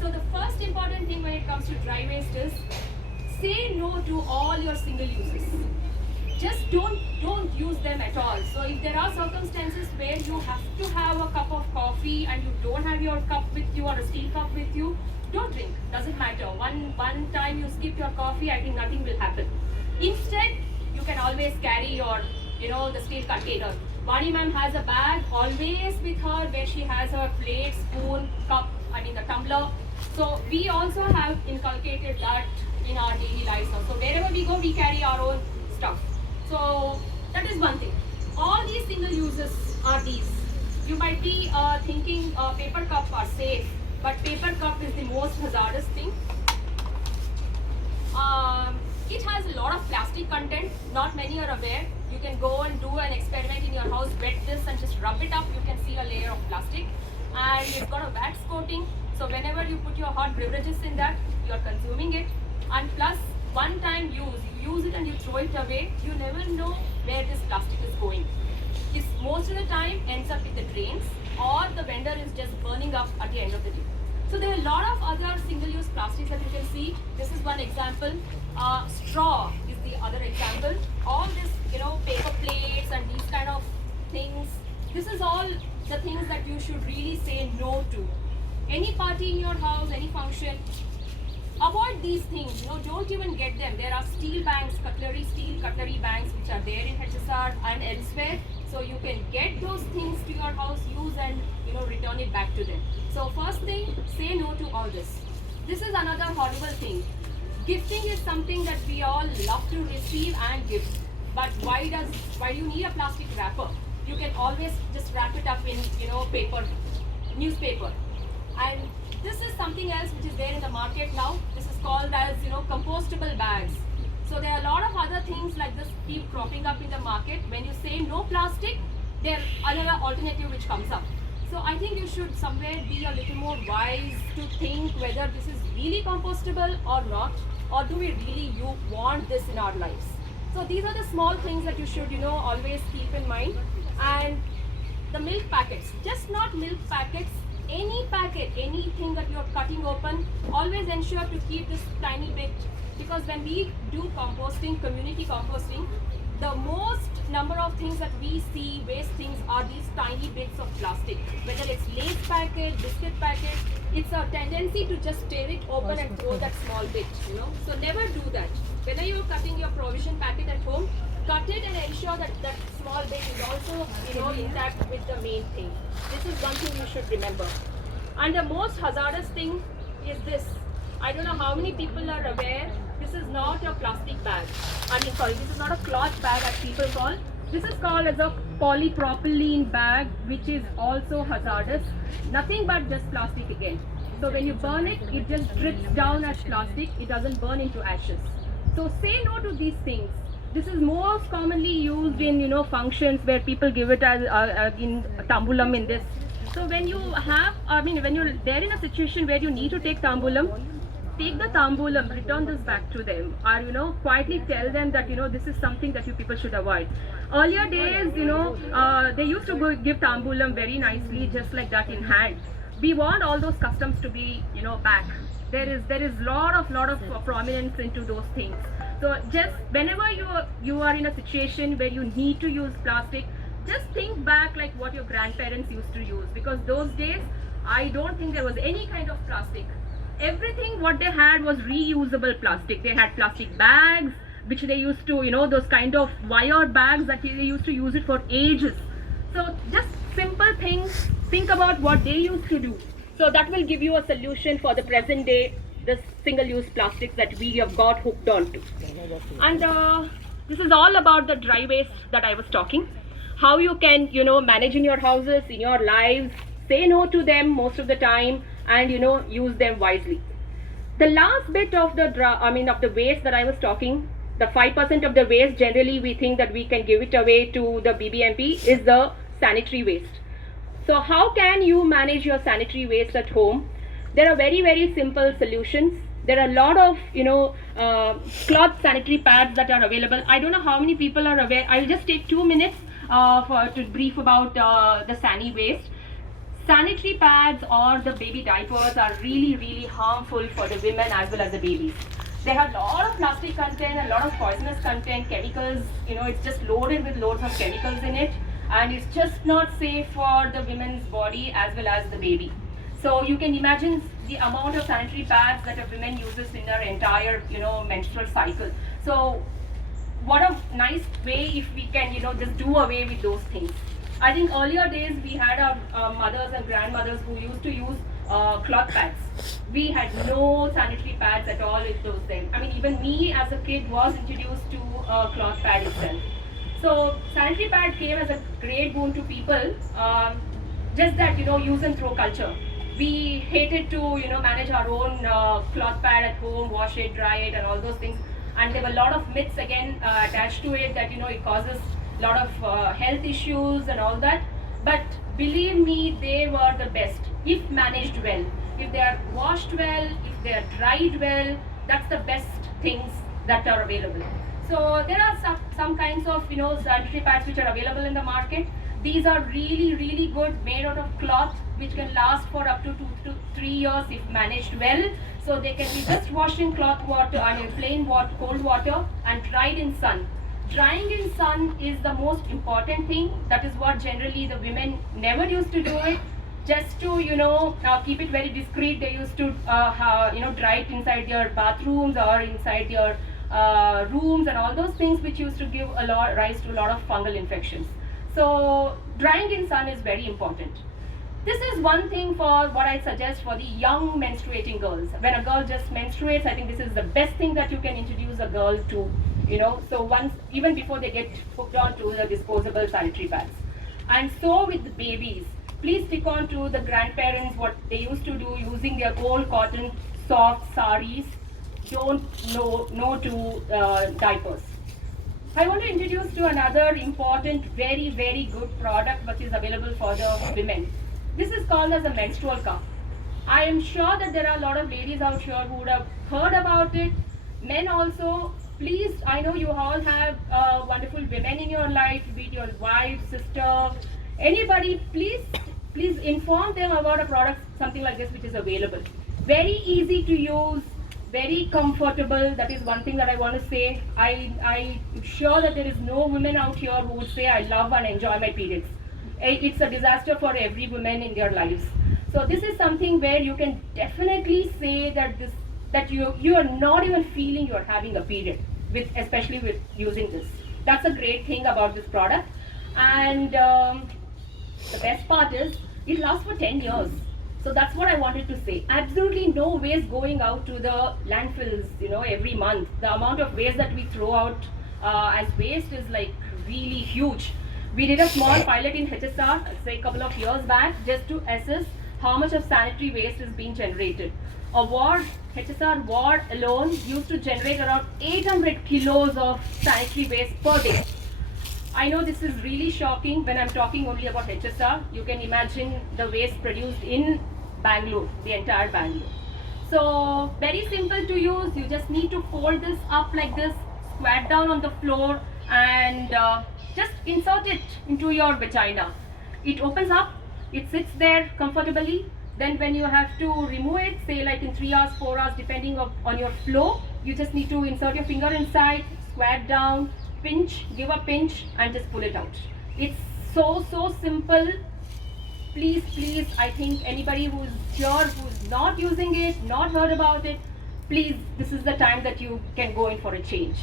So the first important thing when it comes to dry waste is say no to all your single uses. Just don't use them at all. So if there are circumstances where you have to have a cup of coffee and you don't have your cup with you or a steel cup with you, don't drink. Doesn't matter. One time you skip your coffee, I think nothing will happen. Instead, you can always carry your the steel container. Vani ma'am has a bag always with her where she has her plate, spoon, cup, the tumbler. So we also have inculcated that in our daily lives. So wherever we go, we carry our own stuff. So that is one thing. All these single uses are these. You might be thinking paper cup are safe, but paper cup is the most hazardous thing. It has a lot of plastic content. Not many are aware. You can go and do an experiment in your house, wet this and just rub it up. You can see a layer of plastic, and it's got a wax coating. So whenever you put your hot beverages in that, you are consuming it. And plus, one time use it and you throw it away. You never know where this plastic is going. This most of the time ends up in the drains, or the vendor is just burning up at the end of the day. So there are a lot of other single-use plastics that you can see. This is one example. Straw is the other example. All this, paper plates and these kind of things. This is all the things that you should really say no to. Any party in your house, any function, avoid these things. Don't even get them. There are steel banks, steel cutlery banks, which are there in HSR and elsewhere. So you can get those things to your house, use and return it back to them. So first thing, say no to all this. This is another horrible thing. Gifting is something that we all love to receive and give. But why do you need a plastic wrapper? You can always just wrap it up in paper, newspaper. And this is something else which is there in the market now. This is called as compostable bags. So there are a lot of other things like this keep cropping up in the market. When you say no plastic, there's another alternative which comes up. So I think you should somewhere be a little more wise to think whether this is really compostable or not, or do we really want this in our lives. So these are the small things that you should always keep in mind. And the milk packets, just not milk packets, any packet, anything that you're cutting open, always ensure to keep this tiny bit, because when we do composting, community composting, the most number of things that we see, waste things, are these tiny bits of plastic. Whether it's Lay's packet, biscuit packet, it's a tendency to just tear it open and throw that small bit, So never do that. Whether you're cutting your provision packet at home, cut it and ensure that that small bit is also, intact with the main thing. This is one thing you should remember. And the most hazardous thing is this. I don't know how many people are aware. This is not a plastic bag. This is not a cloth bag as people call. This is called as a polypropylene bag, which is also hazardous. Nothing but just plastic again. So when you burn it, it just drips down as plastic. It doesn't burn into ashes. So say no to these things. This is most commonly used in functions where people give it as in tambulam in this. So when you have, when you're there in a situation where you need to take tambulam, take the tambulam, return this back to them, or quietly tell them that this is something that you people should avoid. Earlier days, they used to give tambulam very nicely, just like that in hand. We want all those customs to be back. There is lot of prominence into those things. So just whenever you are in a situation where you need to use plastic, just think back like what your grandparents used to use, because those days I don't think there was any kind of plastic. Everything what they had was reusable plastic. They had plastic bags which they used to, those kind of wire bags that they used to use it for ages. So just simple things, think about what they used to do. So that will give you a solution for the present day, the single-use plastics that we have got hooked onto. And this is all about the dry waste that I was talking. How you can, manage in your houses, in your lives, say no to them most of the time, and use them wisely. The last bit of the waste that I was talking, the 5% of the waste generally we think that we can give it away to the BBMP, is the sanitary waste. So how can you manage your sanitary waste at home? There are very, very simple solutions. There are a lot of cloth sanitary pads that are available. I don't know how many people are aware. I'll just take 2 minutes to brief about the sani waste. Sanitary pads or the baby diapers are really, really harmful for the women as well as the babies. They have a lot of plastic content, a lot of poisonous content, chemicals, it's just loaded with loads of chemicals in it, and it's just not safe for the women's body as well as the baby. So you can imagine the amount of sanitary pads that a woman uses in her entire, menstrual cycle. So what a nice way if we can, just do away with those things. I think earlier days we had our mothers and grandmothers who used to use cloth pads. We had no sanitary pads at all in those days. I mean, even me as a kid was introduced to a cloth pad itself. So sanitary pad came as a great boon to people. Just that, use and throw culture. We hated to, manage our own cloth pad at home, wash it, dry it, and all those things. And there were a lot of myths again attached to it that, it causes a lot of health issues and all that. But believe me, they were the best if managed well. If they are washed well, if they are dried well, that's the best things that are available. So there are some kinds of sanitary pads which are available in the market. These are really, really good, made out of cloth, which can last for up to 2 to 3 years if managed well. So they can be just washed in cloth water, plain water, cold water, and dried in sun. Drying in sun is the most important thing. That is what generally the women never used to do it. Just to keep it very discreet, they used to dry it inside their bathrooms or inside their rooms and all those things, which used to give rise to a lot of fungal infections. So drying in sun is very important. This is one thing for what I suggest for the young menstruating girls. When a girl just menstruates, I think this is the best thing that you can introduce a girl to, so once, even before they get hooked on to the disposable sanitary pads. And so with the babies, please stick on to the grandparents, what they used to do using their own cotton soft saris. Don't no to diapers. I want to introduce to another important, very, very good product which is available for the women. This is called as a menstrual cup. I am sure that there are a lot of ladies out here who would have heard about it. Men also, please, I know you all have wonderful women in your life, be it your wife, sister, anybody, please inform them about a product, something like this, which is available. Very easy to use, very comfortable. That is one thing that I want to say. I'm sure that there is no woman out here who would say, I love and enjoy my periods. It's a disaster for every woman in their lives. So this is something where you can definitely say that you are not even feeling you are having a period, especially with using this. That's a great thing about this product. And the best part is it lasts for 10 years. So that's what I wanted to say. Absolutely no waste going out to the landfills, every month. The amount of waste that we throw out as waste is like really huge. We did a small pilot in HSR, say a couple of years back, just to assess how much of sanitary waste is being generated. A ward, HSR ward alone used to generate around 800 kilos of sanitary waste per day. I know this is really shocking when I'm talking only about HSR. You can imagine the waste produced in Bangalore, the entire Bangalore. So very simple to use. You just need to fold this up like this, squat down on the floor, and just insert it into your vagina. It opens up, it sits there comfortably. Then when you have to remove it, say like in 3 hours, 4 hours, depending on your flow, you just need to insert your finger inside, squat down, pinch, give a pinch, and just pull it out. It's so simple. Please, I think anybody who's here, who's not using it, not heard about it, please, this is the time that you can go in for a change.